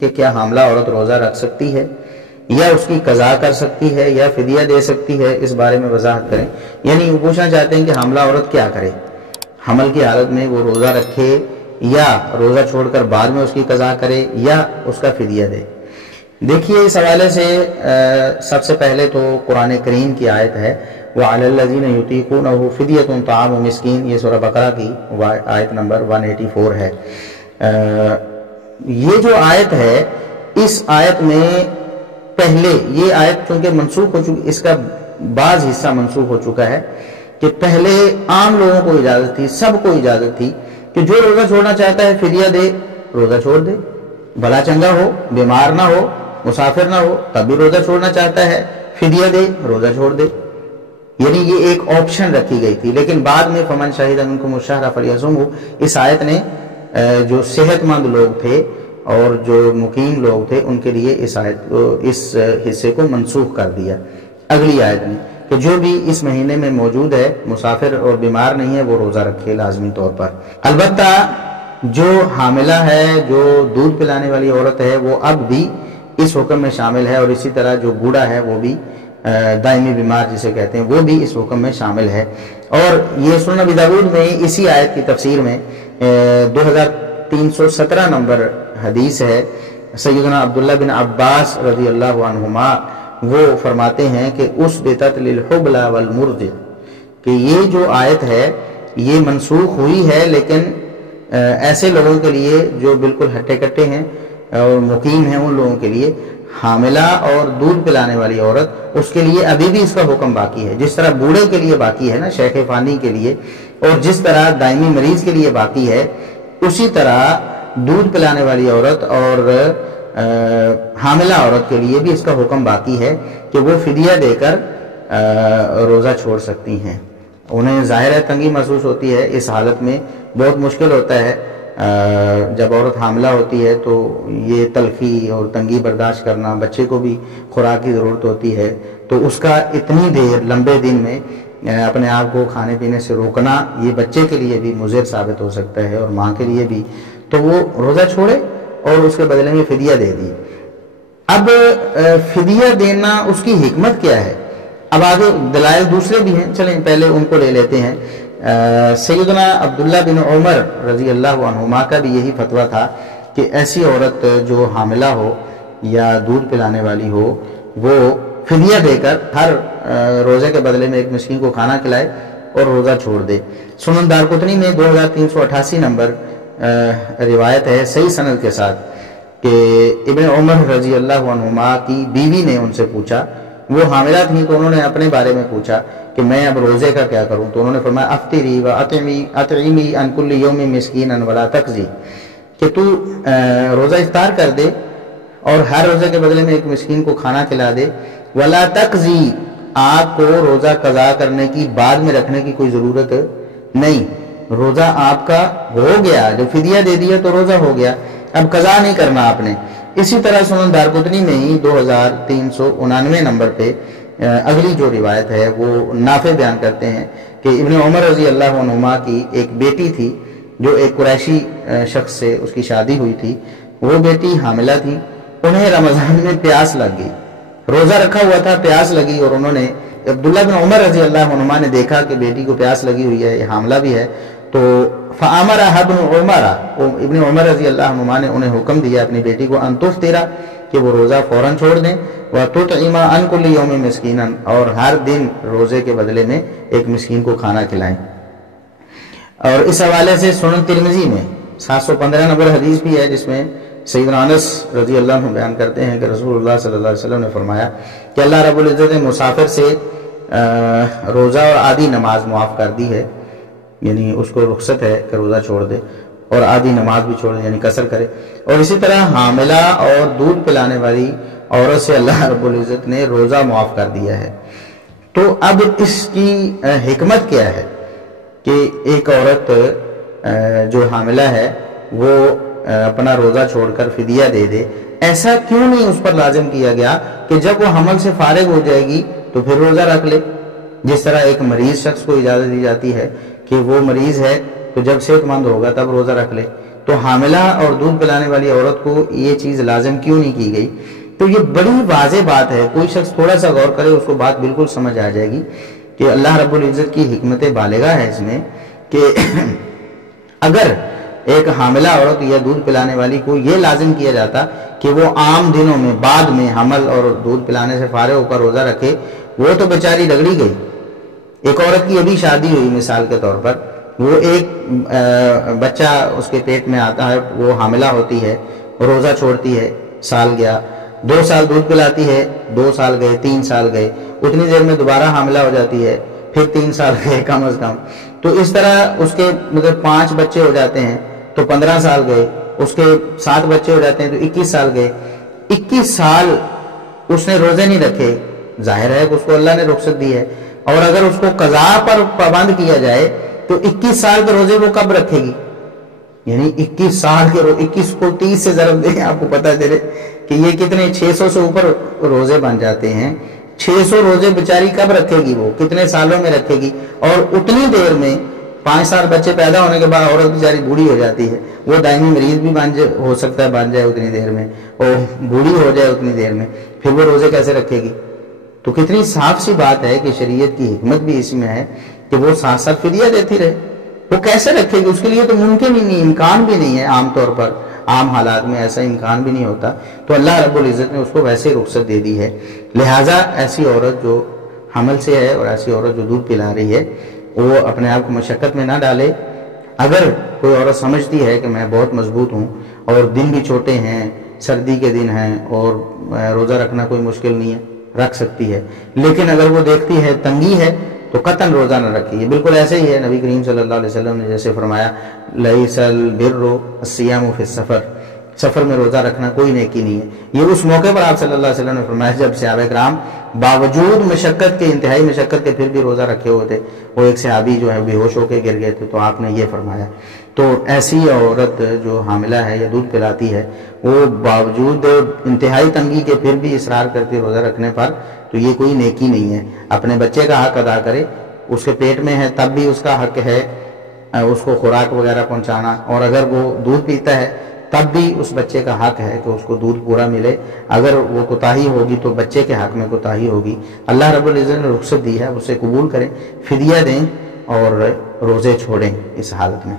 کہ کیا حاملہ عورت روزہ رکھ سکتی ہے یا اس کی قضا کر سکتی ہے یا فدیہ دے سکتی ہے، اس بارے میں وضاحت کریں۔ یعنی وہ پوچھنا چاہتے ہیں کہ حاملہ عورت کیا کرے، حمل کی حالت میں وہ روزہ رکھے یا روزہ چھوڑ کر بعد میں اس کی قضا کرے یا اس کا فدیہ دے۔ دیکھیے اس حوالے سے سب سے پہلے تو قرآن کریم کی آیت ہے وَعَلَى الَّذِينَ يُطِيقُونَهُ فِدْيَةٌ طَعَامُ مِسْكِينٍ، یہ سورہ بقرہ کی آیت نمبر 184 ہے۔ یہ جو آیت ہے، اس آیت میں پہلے یہ آیت چونکہ منسوخ ہو چکی، اس کا بعض حصہ منسوخ ہو چکا ہے کہ پہلے عام لوگوں کو اجازت تھی، سب کو اجازت تھی کہ جو روزہ چھوڑنا چاہتا ہے فدیہ دے، روزہ چھوڑ دے، بھلا چنگا ہو، بیمار نہ ہو، مسافر نہ ہو، تب بھی روزہ چھوڑنا چاہتا ہے فدیہ دے، روزہ چھوڑ دے۔ یعنی یہ ایک آپشن رکھی گئی تھی، لیکن بعد میں فمن شہد منکم الشہر فلیصمہ، اس آیت نے جو صحت مند لوگ تھے اور جو مقیم لوگ تھے ان کے لیے اس حصے کو منسوخ کر دیا اگلی آیت نے، کہ جو بھی اس مہینے میں موجود ہے، مسافر اور بیمار نہیں ہے، وہ روزہ رکھے لازمی طور پر۔ البتہ جو حاملہ ہے، جو دودھ پلانے والی عورت ہے، وہ اب بھی اس حکم میں شامل ہے، اور اسی طرح جو بوڑھا ہے وہ بھی دائمی بیمار جسے کہتے ہیں، وہ بھی اس حکم میں شامل ہے۔ اور یہ سنن ابی داؤد میں اسی آیت کی تفسیر میں 2317 نمبر حدیث ہے، سیدنا عبداللہ بن عباس رضی اللہ عنہما وہ فرماتے ہیں کہ اسبتت للحبلى والمرضع، کہ یہ جو آیت ہے یہ منسوخ ہوئی ہے، لیکن ایسے لوگوں کے لیے جو بالکل ہٹے کٹے ہیں اور مقیم ہیں، ان لوگوں کے لیے حاملہ اور دودھ پلانے والی عورت، اس کے لیے ابھی بھی اس کا حکم باقی ہے۔ جس طرح بوڑھے کے لیے باقی ہے نا، شیخ فانی کے لیے، اور جس طرح دائمی مریض کے لیے باقی ہے، اسی طرح دودھ پلانے والی عورت اور حاملہ عورت کے لیے بھی اس کا حکم باقی ہے کہ وہ فدیہ دے کر روزہ چھوڑ سکتی ہیں۔ انہیں ظاہر ہے تنگی محسوس ہوتی ہے اس حالت میں، بہت مشکل ہوتا ہے جب عورت حاملہ ہوتی ہے تو یہ تلخی اور تنگی برداشت کرنا، بچے کو بھی خوراک کی ضرورت ہوتی ہے، تو اس کا اتنی دیر لمبے دن میں اپنے آپ کو کھانے پینے سے روکنا، یہ بچے کے لیے بھی مضر ثابت ہو سکتا ہے اور ماں کے لیے بھی، تو وہ روزہ چھوڑے اور اس کے بدلے میں فدیہ دے دی۔ اب فدیہ دینا اس کی حکمت کیا ہے؟ اب آگے دلائل دوسرے بھی ہیں، چلیں پہلے ان کو لے لیتے ہیں۔ سیدنا عبداللہ بن عمر رضی اللہ عنہما کا بھی یہی فتویٰ تھا کہ ایسی عورت جو حاملہ ہو یا دودھ پلانے والی ہو، وہ فدیہ دے کر ہر روزے کے بدلے میں ایک مسکین کو کھانا کھلائے اور روزہ چھوڑ دے۔ سنن دارقطنی میں 2388 نمبر روایت ہے صحیح سند کے ساتھ کہ ابن عمر رضی اللہ عنہما کی بیوی نے ان سے پوچھا، وہ حاملہ تھیں تو انہوں نے اپنے بارے میں پوچھا کہ میں اب روزے کا کیا کروں، تو انہوں نے فرمایا افطری و اطعمی عن کل یوم مسکینا ولا تقضی، کہ تو روزہ افطار کر دے اور ہر روزے کے بدلے میں ایک مسکین کو کھانا کھلا دے، ولا تقضی، آپ کو روزہ قضا کرنے کی بعد میں رکھنے کی کوئی ضرورت نہیں، روزہ آپ کا ہو گیا، جو فدیہ دے دیا تو روزہ ہو گیا، اب قضا نہیں کرنا آپ نے۔ اسی طرح سنن دارقطنی میں ہی 2399 نمبر پہ اگلی جو روایت ہے وہ نافع بیان کرتے ہیں کہ ابن عمر رضی اللہ عنہما کی ایک بیٹی تھی جو ایک قریشی شخص سے اس کی شادی ہوئی تھی، وہ بیٹی حاملہ تھی، انہیں رمضان میں پیاس لگ گئی، روزہ رکھا ہوا تھا، پیاس لگی، اور انہوں نے عبداللہ بن عمر رضی اللہ عنہما نے دیکھا کہ بیٹی کو پیاس لگی ہوئی ہے، یہ حاملہ بھی ہے، تو فَأَمَرَهَا ابْنُ عُمَرَ، ابن عمر رضی اللہ عنہما نے انہیں حکم دیا اپنی بیٹی کو ان تفطر، کہ وہ روزہ فوراً چھوڑ دیں، وَتُطْعِمَ عَنْ كُلِّ يَوْمٍ مِسْكِينًا، اور ہر دن روزے کے بدلے میں ایک مسکین کو کھانا کھلائیں۔ اور اس حوالے سے سنن ترمذی میں 715 نمبر حدیث بھی ہے جس میں سیدنا انس رضی اللہ عنہ بیان کرتے ہیں کہ رسول اللہ صلی اللہ علیہ وسلم نے فرمایا کہ اللہ رب العزت نے مسافر سے روزہ اور آدھی نماز معاف کر دی ہے، یعنی اس کو رخصت ہے کہ روزہ چھوڑ دے اور آدھی نماز بھی چھوڑ دے، یعنی قصر کرے، اور اسی طرح حاملہ اور دودھ پلانے والی عورت سے اللہ رب العزت نے روزہ معاف کر دیا ہے۔ تو اب اس کی حکمت کیا ہے کہ ایک عورت جو حاملہ ہے وہ اپنا روزہ چھوڑ کر فدیہ دے دے؟ ایسا کیوں نہیں اس پر لازم کیا گیا کہ جب وہ حمل سے فارغ ہو جائے گی تو پھر روزہ رکھ لے؟ جس طرح ایک مریض شخص کو اجازت دی جاتی ہے کہ وہ مریض ہے تو جب صحت مند ہوگا تب روزہ رکھ لے، تو حاملہ اور دودھ پلانے والی عورت کو یہ چیز لازم کیوں نہیں کی گئی؟ تو یہ بڑی واضح بات ہے، کوئی شخص تھوڑا سا غور کرے اس کو بات بالکل سمجھ آ جائے گی کہ اللہ رب العزت کی حکمت بالغہ ہے اس میں کہ اگر ایک حاملہ عورت یا دودھ پلانے والی کو یہ لازم کیا جاتا کہ وہ عام دنوں میں بعد میں حمل اور دودھ پلانے سے فارغ ہو کر روزہ رکھے، وہ تو بیچاری رگڑی گئی۔ ایک عورت کی ابھی شادی ہوئی مثال کے طور پر، وہ ایک بچہ اس کے پیٹ میں آتا ہے، وہ حاملہ ہوتی ہے، روزہ چھوڑتی ہے، سال گیا، 2 سال دودھ پلاتی ہے، 2 سال گئے، 3 سال گئے، اتنی دیر میں دوبارہ حاملہ ہو جاتی ہے، پھر 3 سال گئے کم از کم، تو اس طرح اس کے 5 بچے ہو جاتے ہیں تو 15 سال گئے، اس کے 7 بچے ہو جاتے ہیں تو 21 سال گئے۔ 21 سال اس نے روزے نہیں رکھے، ظاہر ہے کہ اس کو اللہ نے رخصت دی ہے، اور اگر اس کو قضا پر پابند کیا جائے تو 21 سال کے روزے وہ کب رکھے گی؟ یعنی 21 سال کے 21 کو 30 سے ضرب دیں، آپ کو پتہ چلے کہ یہ کتنے 600 سے اوپر روزے بن جاتے ہیں۔ 600 روزے بیچاری کب رکھے گی؟ وہ کتنے سالوں میں رکھے گی؟ اور اتنی دیر میں 5 سال بچے پیدا ہونے کے بعد عورت بیچاری بوڑھی ہو جاتی ہے، وہ دائمی مریض بھی ہو سکتا ہے، بن جائے اتنی دیر میں، اور بوڑھی ہو جائے اتنی دیر میں، پھر وہ روزے کیسے رکھے گی؟ تو کتنی صاف سی بات ہے کہ شریعت کی حکمت بھی اس میں ہے کہ وہ 7 سال فدیہ دیتی رہے۔ وہ کیسے رکھے گی؟ اس کے لیے تو ممکن ہی نہیں، امکان بھی نہیں ہے، عام طور پر عام حالات میں ایسا امکان بھی نہیں ہوتا، تو اللہ رب العزت نے اس کو ویسے رخصت دے دی ہے۔ لہٰذا ایسی عورت جو حمل سے ہے اور ایسی عورت جو دودھ پلا رہی ہے، وہ اپنے آپ کو مشقت میں نہ ڈالے۔ اگر کوئی عورت سمجھتی ہے کہ میں بہت مضبوط ہوں اور دن بھی چھوٹے ہیں، سردی کے دن ہیں اور روزہ رکھنا کوئی مشکل نہیں ہے، رکھ سکتی ہے، لیکن اگر وہ دیکھتی ہے تنگی ہے تو قطعاً روزہ نہ رکھے۔ یہ بالکل ایسے ہی ہے، نبی کریم صلی اللہ علیہ وسلم نے جیسے فرمایا لیس البر الصیام فی السفر، سفر میں روزہ رکھنا کوئی نیکی نہیں ہے۔ یہ اس موقع پر آپ صلی اللہ علیہ وسلم نے فرمایا جب صحابہ کرام باوجود مشقت کے، انتہائی مشقت کے، پھر بھی روزہ رکھے ہوئے تھے۔ وہ ایک صحابی جو ہے بے ہوش ہو کے گر گئے تھے، تو آپ نے یہ فرمایا۔ تو ایسی عورت جو حاملہ ہے یا دودھ پلاتی ہے، وہ باوجود انتہائی تنگی کے پھر بھی اصرار کرتی روزہ رکھنے پر، تو یہ کوئی نیکی نہیں ہے۔ اپنے بچے کا حق ادا کرے، اس کے پیٹ میں ہے تب بھی اس کا حق ہے اس کو خوراک وغیرہ پہنچانا، اور اگر وہ دودھ پیتا ہے تب بھی اس بچے کا حق ہے کہ اس کو دودھ پورا ملے۔ اگر وہ کوتاہی ہوگی تو بچے کے حق میں کوتاہی ہوگی۔ اللہ رب العزت نے رخصت دی ہے، اسے قبول کریں، فدیہ دیں اور روزے چھوڑیں اس حالت میں۔